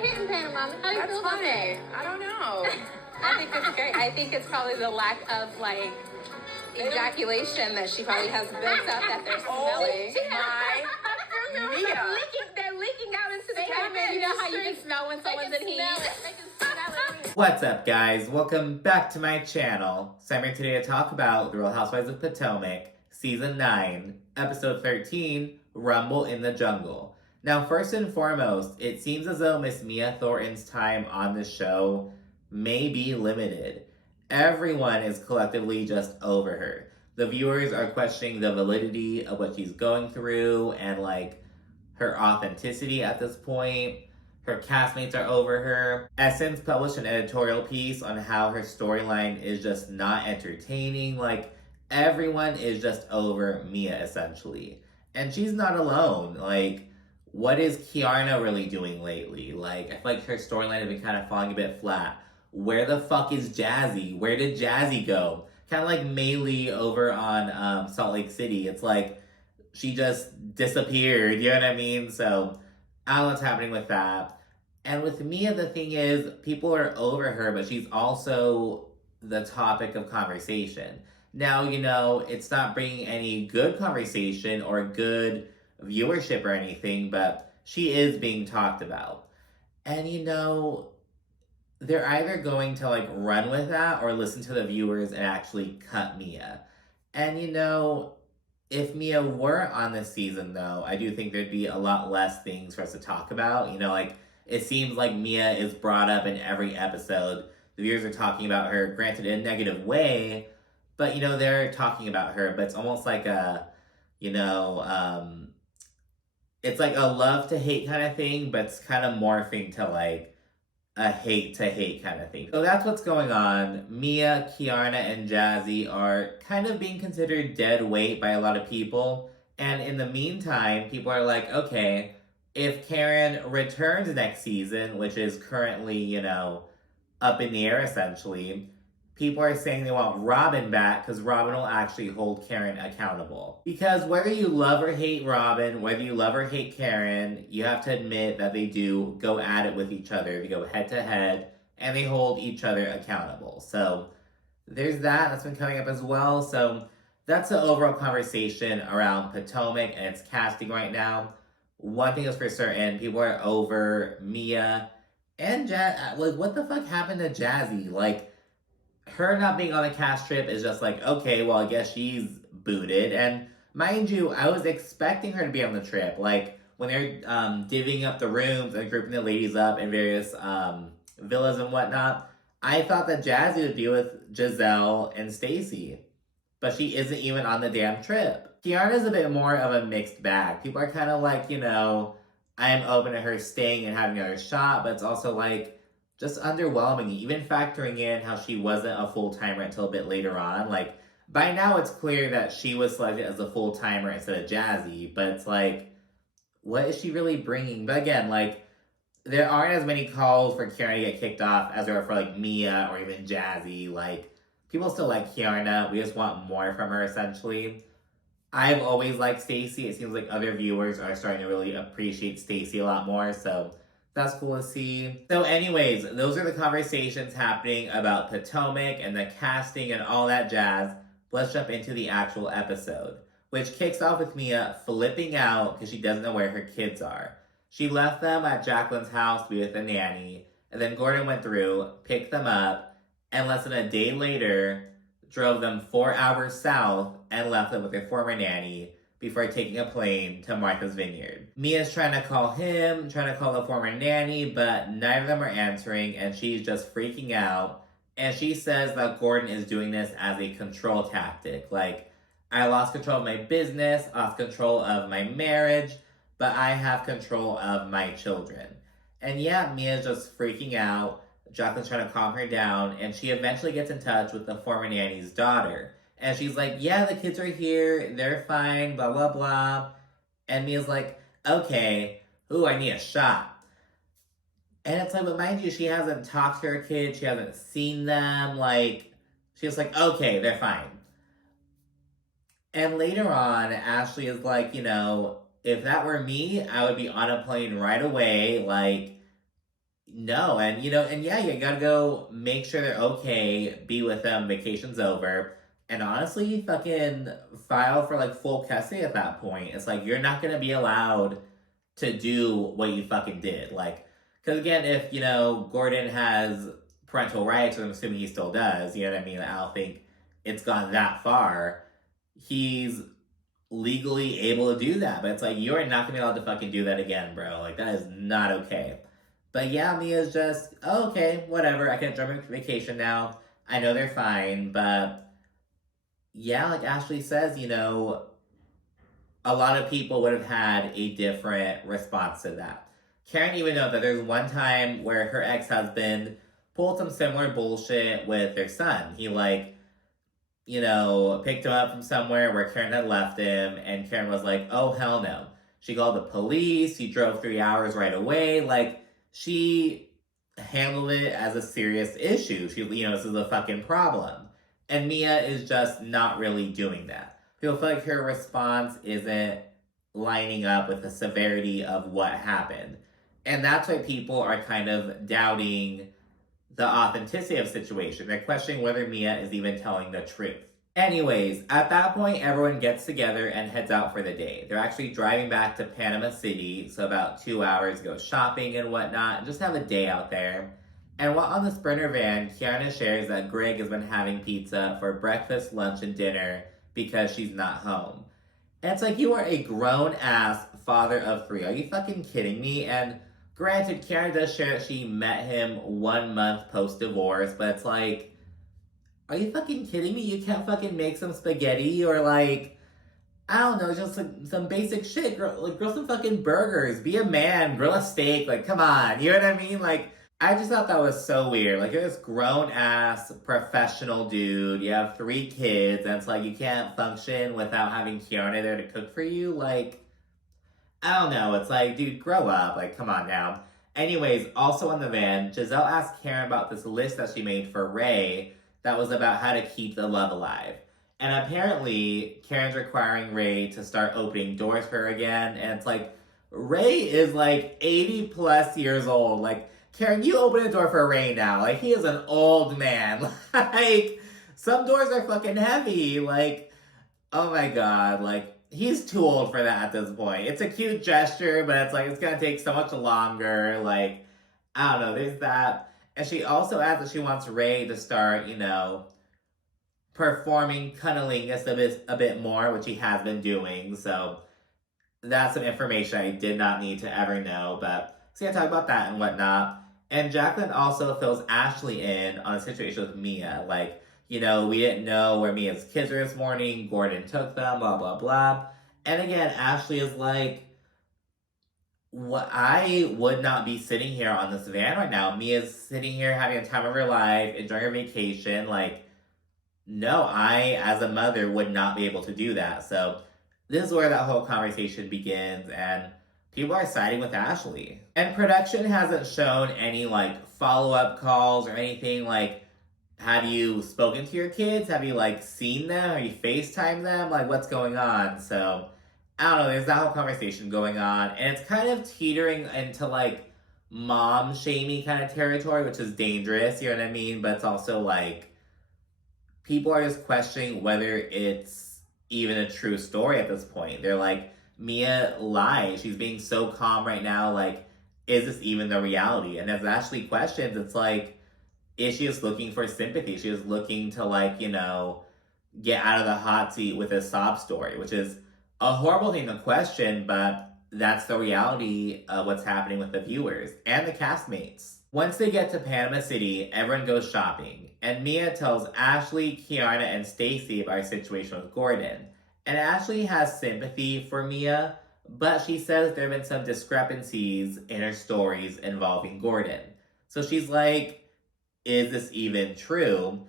hitting Panama. How do you feel about that? I don't know. I think it's great. I think it's probably the lack of like ejaculation that she probably has built up that they're smelling. They're leaking out into the cabin. You know how you can smell when someone's in heat? They can smell it. What's up, guys? Welcome back to my channel. So I'm here today to talk about The Real Housewives of Potomac, Season 9, Episode 13, Rumble in the Jungle. Now, first and foremost, it seems as though Miss Mia Thornton's time on the show may be limited. Everyone is collectively just over her. The viewers are questioning the validity of what she's going through and, like, her authenticity at this point. Her castmates are over her. Essence published an editorial piece on how her storyline is just not entertaining. Like, everyone is just over Mia, essentially. And she's not alone. Like, what is Kiarna really doing lately? Like, I feel like her storyline has been kind of falling a bit flat. Where the fuck is Jazzy? Where did Jazzy go? Kind of like Maylee over on Salt Lake City. It's like she just disappeared, you know what I mean? So I don't know what's happening with that. And with Mia, the thing is, people are over her, but she's also the topic of conversation. Now, you know, it's not bringing any good conversation or good viewership or anything, but she is being talked about. And, you know, they're either going to, like, run with that or listen to the viewers and actually cut Mia. And, you know, if Mia weren't on this season, though, I do think there'd be a lot less things for us to talk about. You know, like, it seems like Mia is brought up in every episode. The viewers are talking about her, granted in a negative way, but, you know, they're talking about her, but it's almost like a, you know, it's like a love to hate kind of thing, but it's kind of morphing to, like, a hate to hate kind of thing. So that's what's going on. Mia, Kiarna, and Jazzy are kind of being considered dead weight by a lot of people. And in the meantime, people are like, okay, if Karen returns next season, which is currently, you know, up in the air essentially, people are saying they want Robin back because Robin will actually hold Karen accountable. Because whether you love or hate Robin, whether you love or hate Karen, you have to admit that they do go at it with each other. They go head to head and they hold each other accountable. So there's that. That's been coming up as well. So that's the overall conversation around Potomac and its casting right now. One thing is for certain, people are over Mia and Jazz. Like, what the fuck happened to Jazzy? Like, her not being on the cast trip is just like, okay, well, I guess she's booted. And mind you, I was expecting her to be on the trip. Like, when they're divvying up the rooms and grouping the ladies up in various villas and whatnot, I thought that Jazzy would be with Giselle and Stacy. But she isn't even on the damn trip. Kiarna's a bit more of a mixed bag. People are kind of like, you know, I am open to her staying and having another shot, but it's also like, just underwhelming, even factoring in how she wasn't a full-timer until a bit later on. Like, by now it's clear that she was selected as a full-timer instead of Jazzy, but it's like, what is she really bringing? But again, like, there aren't as many calls for Kiarna to get kicked off as there are for, like, Mia or even Jazzy. Like, people still like Kiarna. We just want more from her, essentially. I've always liked Stacy. It seems like other viewers are starting to really appreciate Stacy a lot more, so that's cool to see. So anyways, those are the conversations happening about Potomac and the casting and all that jazz. Let's jump into the actual episode, which kicks off with Mia flipping out because she doesn't know where her kids are. She left them at Jacqueline's house to be with the nanny, and then Gordon went through, picked them up, and less than a day later, drove them 4 hours south and left them with their former nanny before taking a plane to Martha's Vineyard. Mia's trying to call him, trying to call the former nanny, but neither of them are answering, and she's just freaking out. And she says that Gordon is doing this as a control tactic. Like, I lost control of my business, lost control of my marriage, but I have control of my children. And yeah, Mia's just freaking out. Jacqueline's trying to calm her down, and she eventually gets in touch with the former nanny's daughter. And she's like, yeah, the kids are here, they're fine, blah, blah, blah. And Mia's like, okay, ooh, I need a shot. And it's like, but mind you, she hasn't talked to her kids, she hasn't seen them, like, she's like, okay, they're fine. And later on, Ashley is like, you know, if that were me, I would be on a plane right away, like, no, and and yeah, you gotta go make sure they're okay, be with them, vacation's over, and honestly, fucking file for like full custody at that point. It's like you're not gonna be allowed to do what you fucking did. Like, because again, if, Gordon has parental rights, I'm assuming he still does, you know what I mean? I don't think it's gone that far. He's legally able to do that, but it's like, you're not gonna be allowed to fucking do that again, bro. Like, that is not okay. But yeah, Mia's just, oh, okay, whatever. I can enjoy my vacation now. I know they're fine, but yeah, like Ashley says, a lot of people would have had a different response to that. Karen even know that there's one time where her ex-husband pulled some similar bullshit with their son. He picked him up from somewhere where Karen had left him, and Karen was like, oh, hell no. She called the police, he drove 3 hours right away. Like, she handled it as a serious issue. She, this is a fucking problem. And Mia is just not really doing that. People feel like her response isn't lining up with the severity of what happened. And that's why people are kind of doubting the authenticity of the situation. They're questioning whether Mia is even telling the truth. Anyways, at that point, everyone gets together and heads out for the day. They're actually driving back to Panama City, so about 2 hours, go shopping and whatnot, and just have a day out there. And while on the Sprinter van, Kiana shares that Greg has been having pizza for breakfast, lunch, and dinner because she's not home. And it's like, you are a grown-ass father of 3. Are you fucking kidding me? And granted, Kiana does share that she met him 1 month post-divorce, but it's like, are you fucking kidding me? You can't fucking make some spaghetti or like, I don't know, just like some basic shit. Grill some fucking burgers. Be a man. Grill a steak. Like, come on. You know what I mean? Like, I just thought that was so weird. Like, you're this grown-ass professional dude. You have 3 kids, and it's like you can't function without having Kiana there to cook for you. Like, I don't know. It's like, dude, grow up. Like, come on now. Anyways, also on the van, Giselle asked Karen about this list that she made for Ray that was about how to keep the love alive. And apparently, Karen's requiring Ray to start opening doors for her again. And it's like, Ray is like 80 plus years old. Like, Karen, you open a door for Ray now. Like, he is an old man. Like, some doors are fucking heavy. Like, oh my god. Like, he's too old for that at this point. It's a cute gesture, but it's like, it's gonna take so much longer. Like, I don't know, there's that. And she also adds that she wants Ray to start, performing cunnilingus a bit more, which he has been doing. So that's some information I did not need to ever know. But so yeah, talk about that and whatnot. And Jacqueline also fills Ashley in on a situation with Mia. Like, we didn't know where Mia's kids were this morning. Gordon took them, blah, blah, blah. And again, Ashley is like, I would not be sitting here on this van right now. Mia's sitting here having a time of her life, enjoying her vacation. Like, no, I, as a mother, would not be able to do that. So this is where that whole conversation begins, and people are siding with Ashley. And production hasn't shown any, like, follow-up calls or anything. Like, have you spoken to your kids? Have you, like, seen them? Have you FaceTimed them? Like, what's going on? So I don't know, there's that whole conversation going on, and it's kind of teetering into, like, mom-shamey kind of territory, which is dangerous, you know what I mean? But it's also, like, people are just questioning whether it's even a true story at this point. They're like, Mia lies. She's being so calm right now, like, is this even the reality? And as Ashley questions, it's like, is she just looking for sympathy? She is looking to, like, get out of the hot seat with a sob story, which is a horrible thing to question, but that's the reality of what's happening with the viewers and the castmates. Once they get to Panama City, everyone goes shopping, and Mia tells Ashley, Kiana, and Stacy about her situation with Gordon. And Ashley has sympathy for Mia, but she says there have been some discrepancies in her stories involving Gordon. So she's like, is this even true?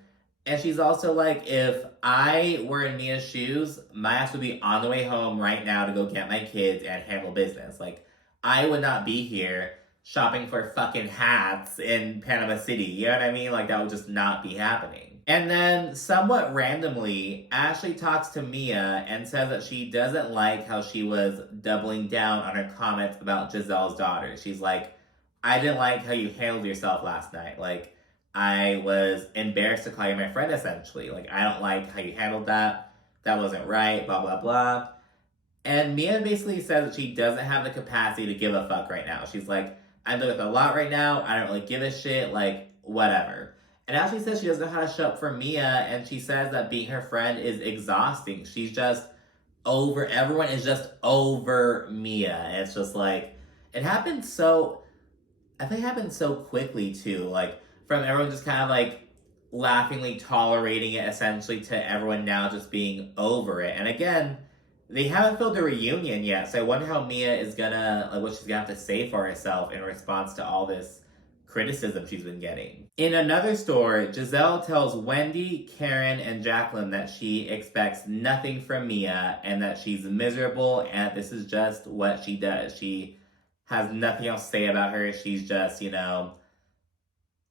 And she's also like, if I were in Mia's shoes, my ass would be on the way home right now to go get my kids and handle business. Like, I would not be here shopping for fucking hats in Panama City. You know what I mean? Like, that would just not be happening. And then, somewhat randomly, Ashley talks to Mia and says that she doesn't like how she was doubling down on her comments about Giselle's daughter. She's like, I didn't like how you handled yourself last night. Like, I was embarrassed to call you my friend, essentially. Like, I don't like how you handled that. That wasn't right, blah, blah, blah. And Mia basically says that she doesn't have the capacity to give a fuck right now. She's like, I'm dealing with a lot right now. I don't really give a shit. Like, whatever. And now she says she doesn't know how to show up for Mia. And she says that being her friend is exhausting. She's just over, everyone is just over Mia. And it's just like, it happened so, I think it happened so quickly too. Like, from everyone just kind of like laughingly tolerating it essentially to everyone now just being over it. And again, they haven't filmed a reunion yet, so I wonder how Mia is gonna, like, what she's gonna have to say for herself in response to all this criticism she's been getting. In another story, Giselle tells Wendy, Karen, and Jacqueline that she expects nothing from Mia and that she's miserable and this is just what she does. She has nothing else to say about her. She's just, you know,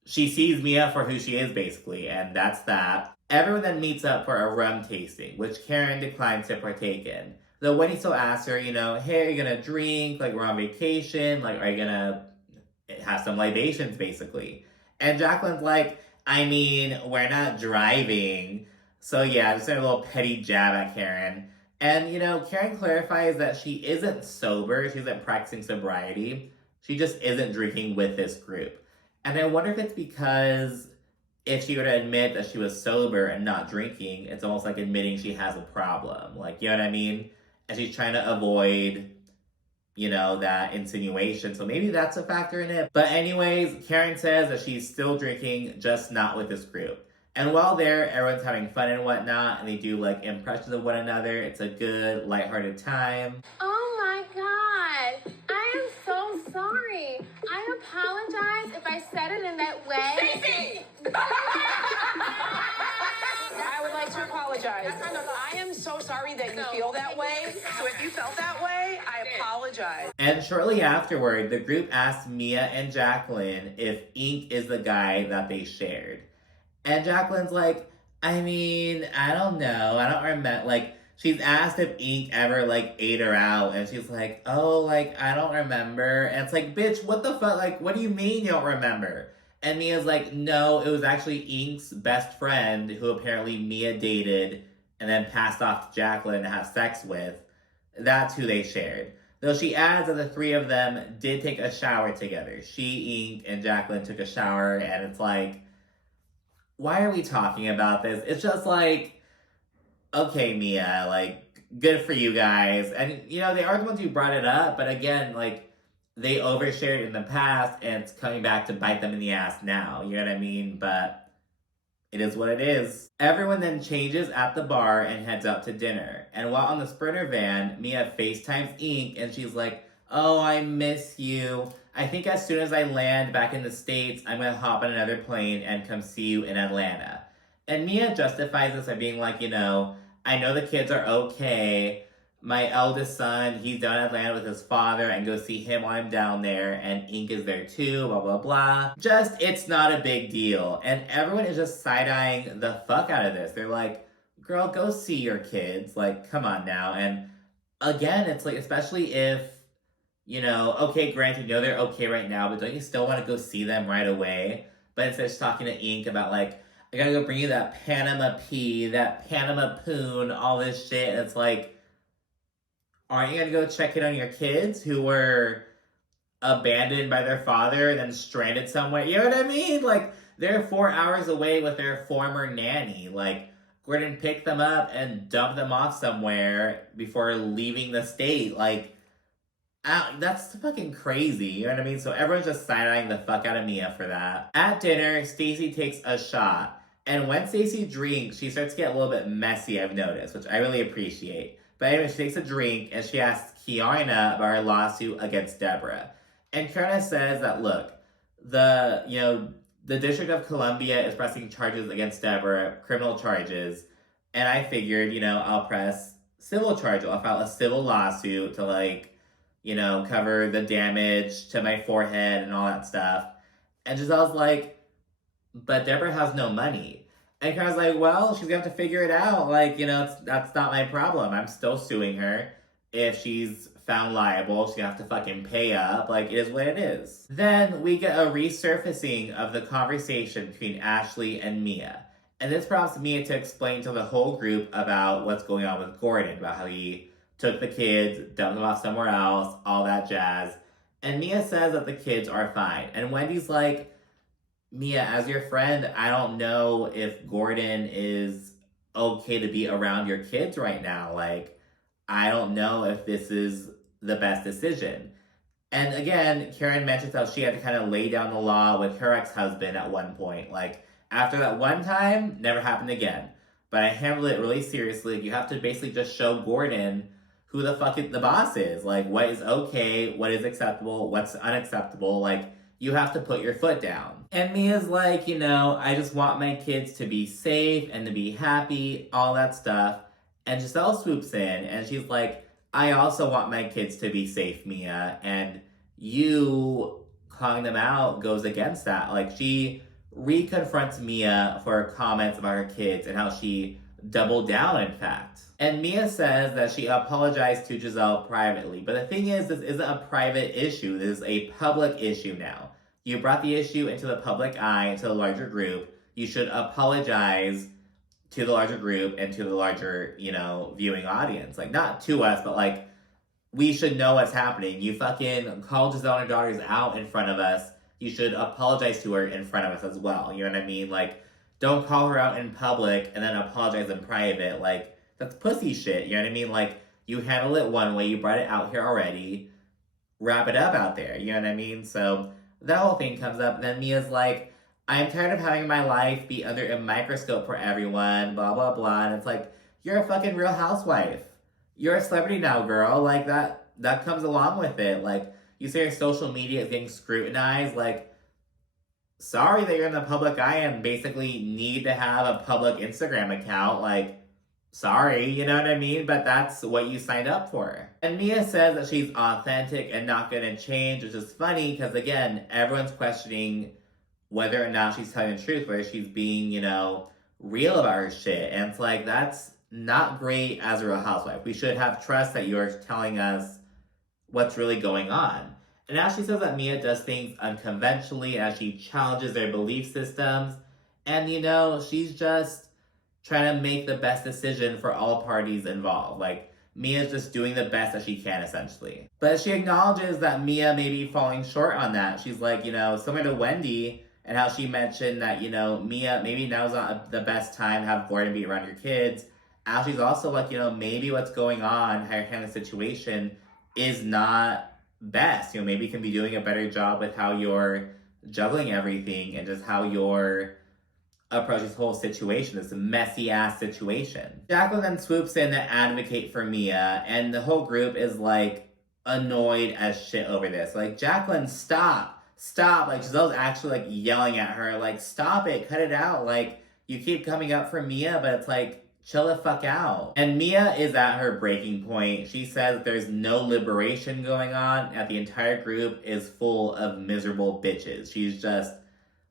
she sees Mia for who she is, basically, and that's that. Everyone then meets up for a rum tasting, which Karen declines to partake in. Though Wendy still asks her, you know, hey, are you gonna drink? Like, we're on vacation. Like, are you gonna have some libations, basically? And Jacqueline's like, I mean, we're not driving. So yeah, just a little petty jab at Karen. And, you know, Karen clarifies that she isn't sober. She isn't practicing sobriety. She just isn't drinking with this group. And I wonder if it's because if she were to admit that she was sober and not drinking, it's almost like admitting she has a problem. Like, you know what I mean? And she's trying to avoid, you know, that insinuation. So maybe that's a factor in it. But anyways, Karen says that she's still drinking, just not with this group. And while there, everyone's having fun and whatnot, and they do like impressions of one another. It's a good, lighthearted time. Oh my god. I am so sorry. I apologize if I said it in that way. Stacey! I would like to apologize. I am so sorry that you feel that way. So if you felt that way, I apologize. And shortly afterward, the group asks Mia and Jacqueline if Ink is the guy that they shared. And Jacqueline's like, I mean, I don't know. I don't remember. Like, she's asked if Ink ever, like, ate her out. And she's like, oh, like, I don't remember. And it's like, bitch, what the fuck? Like, what do you mean you don't remember? And Mia's like, no, it was actually Ink's best friend who apparently Mia dated and then passed off to Jacqueline to have sex with. That's who they shared. Though she adds that the three of them did take a shower together. She, Ink, and Jacqueline took a shower, and it's like, why are we talking about this? It's just like, okay, Mia, like, good for you guys. And, you know, they are the ones who brought it up, but again, like, they overshared in the past, and it's coming back to bite them in the ass now. You know what I mean? But it is what it is. Everyone then changes at the bar and heads out to dinner. And while on the Sprinter van, Mia FaceTimes Ink, and she's like, oh, I miss you. I think as soon as I land back in the States, I'm gonna hop on another plane and come see you in Atlanta. And Mia justifies this by being like, you know, I know the kids are okay. My eldest son, he's down in Atlanta with his father. I can go see him while I'm down there. And Ink is there too, blah, blah, blah. Just, it's not a big deal. And everyone is just side-eyeing the fuck out of this. They're like, girl, go see your kids. Like, come on now. And again, it's like, especially if, you know, okay, granted, you know they're okay right now, but don't you still want to go see them right away? But instead of talking to Ink about like, I gotta go bring you that Panama pea, that Panama poon, all this shit. And it's like, aren't you gonna go check in on your kids who were abandoned by their father and then stranded somewhere? You know what I mean? Like, they're 4 hours away with their former nanny. Like, Gordon picked them up and dumped them off somewhere before leaving the state. Like, that's fucking crazy, you know what I mean? So everyone's just side-eyeing the fuck out of Mia for that. At dinner, Stacey takes a shot. And when Stacey drinks, she starts to get a little bit messy, I've noticed, which I really appreciate. But anyway, she takes a drink and she asks Kiana about her lawsuit against Deborah. And Kiana says that, look, the District of Columbia is pressing charges against Deborah, criminal charges. And I figured, you know, I'll press civil charges. I'll file a civil lawsuit to, like, you know, cover the damage to my forehead and all that stuff. And Giselle's like, but Deborah has no money. And Kara's like, well, she's gonna have to figure it out. Like, you know, that's not my problem. I'm still suing her if she's found liable. She's gonna have to fucking pay up. Like, it is what it is. Then we get a resurfacing of the conversation between Ashley and Mia. And this prompts Mia to explain to the whole group about what's going on with Gordon, about how he took the kids, dumped them off somewhere else, all that jazz. And Mia says that the kids are fine. And Wendy's like, Mia, as your friend, I don't know if Gordon is okay to be around your kids right now. Like, I don't know if this is the best decision. And again, Karen mentions how she had to kind of lay down the law with her ex-husband at one point. Like, after that one time, never happened again. But I handled it really seriously. You have to basically just show Gordon who the fuck the boss is. Like, what is okay, what is acceptable, what's unacceptable. Like, you have to put your foot down. And Mia's like, I just want my kids to be safe and to be happy, all that stuff. And Giselle swoops in and she's like, I also want my kids to be safe, Mia. And you calling them out goes against that. Like, she reconfronts Mia for her comments about her kids and how she doubled down, in fact. And Mia says that she apologized to Giselle privately. But the thing is, this isn't a private issue. This is a public issue now. You brought the issue into the public eye, into the larger group. You should apologize to the larger group and to the larger, viewing audience. Like, not to us, but like, we should know what's happening. You fucking called Giselle and her daughters out in front of us. You should apologize to her in front of us as well. You know what I mean? Like, don't call her out in public and then apologize in private. Like, that's pussy shit. You know what I mean? Like, you handle it one way, you brought it out here already. Wrap it up out there. You know what I mean? So that whole thing comes up. And then Mia's like, I'm tired of having my life be under a microscope for everyone, blah, blah, blah. And it's like, you're a fucking Real Housewife. You're a celebrity now, girl. Like, that comes along with it. Like, you say your social media is getting scrutinized. Like, sorry that you're in the public eye and basically need to have a public Instagram account. Like, sorry, you know what I mean? But that's what you signed up for. And Mia says that she's authentic and not gonna change, which is funny because, again, everyone's questioning whether or not she's telling the truth, whether she's being, real about her shit. And it's like, that's not great as a Real Housewife. We should have trust that you're telling us what's really going on. And Ashley says that Mia does things unconventionally as she challenges their belief systems. And, she's just trying to make the best decision for all parties involved. Like, Mia's just doing the best that she can, essentially. But she acknowledges that Mia may be falling short on that. She's like, similar to Wendy, and how she mentioned that, Mia, maybe now's not the best time to have Gordon be around your kids. Ashley's also like, maybe what's going on, how you're handling the situation is not best. Maybe you can be doing a better job with how you're juggling everything and just how you're approaching this whole situation, this messy ass situation. Jacqueline then swoops in to advocate for Mia, and the whole group is like annoyed as shit over this. Like, Jacqueline, stop. Like, Giselle's actually like yelling at her, like, stop it, cut it out. Like, you keep coming up for Mia, but it's like, chill the fuck out. And Mia is at her breaking point. She says there's no liberation going on, and the entire group is full of miserable bitches. She's just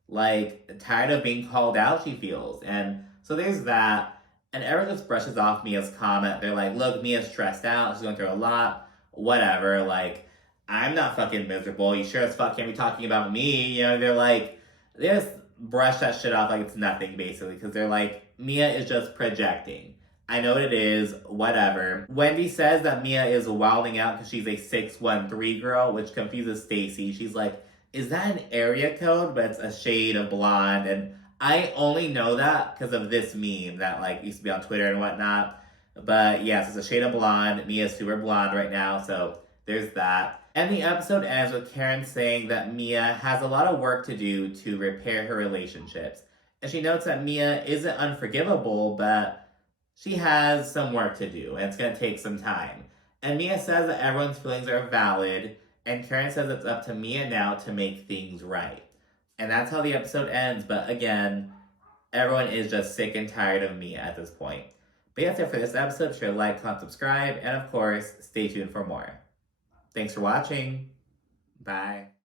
like tired of being called out, she feels. And so there's that. And everyone just brushes off Mia's comment. They're like, look, Mia's stressed out. She's going through a lot. Whatever. Like, I'm not fucking miserable. You sure as fuck can't be talking about me. They're like, they just brush that shit off like it's nothing, basically. Because they're like, Mia is just projecting. I know what it is. Whatever. Wendy says that Mia is wilding out because she's a 613 girl, which confuses Stacy. She's like, is that an area code? But it's a shade of blonde. And I only know that because of this meme that like used to be on Twitter and whatnot. But yes, it's a shade of blonde. Mia's super blonde right now, so there's that. And the episode ends with Karen saying that Mia has a lot of work to do to repair her relationships. And she notes that Mia isn't unforgivable, but she has some work to do, and it's going to take some time. And Mia says that everyone's feelings are valid, and Karen says it's up to Mia now to make things right. And that's how the episode ends, but again, everyone is just sick and tired of Mia at this point. But that's it for this episode. Sure to like, comment, subscribe, and of course, stay tuned for more. Thanks for watching. Bye.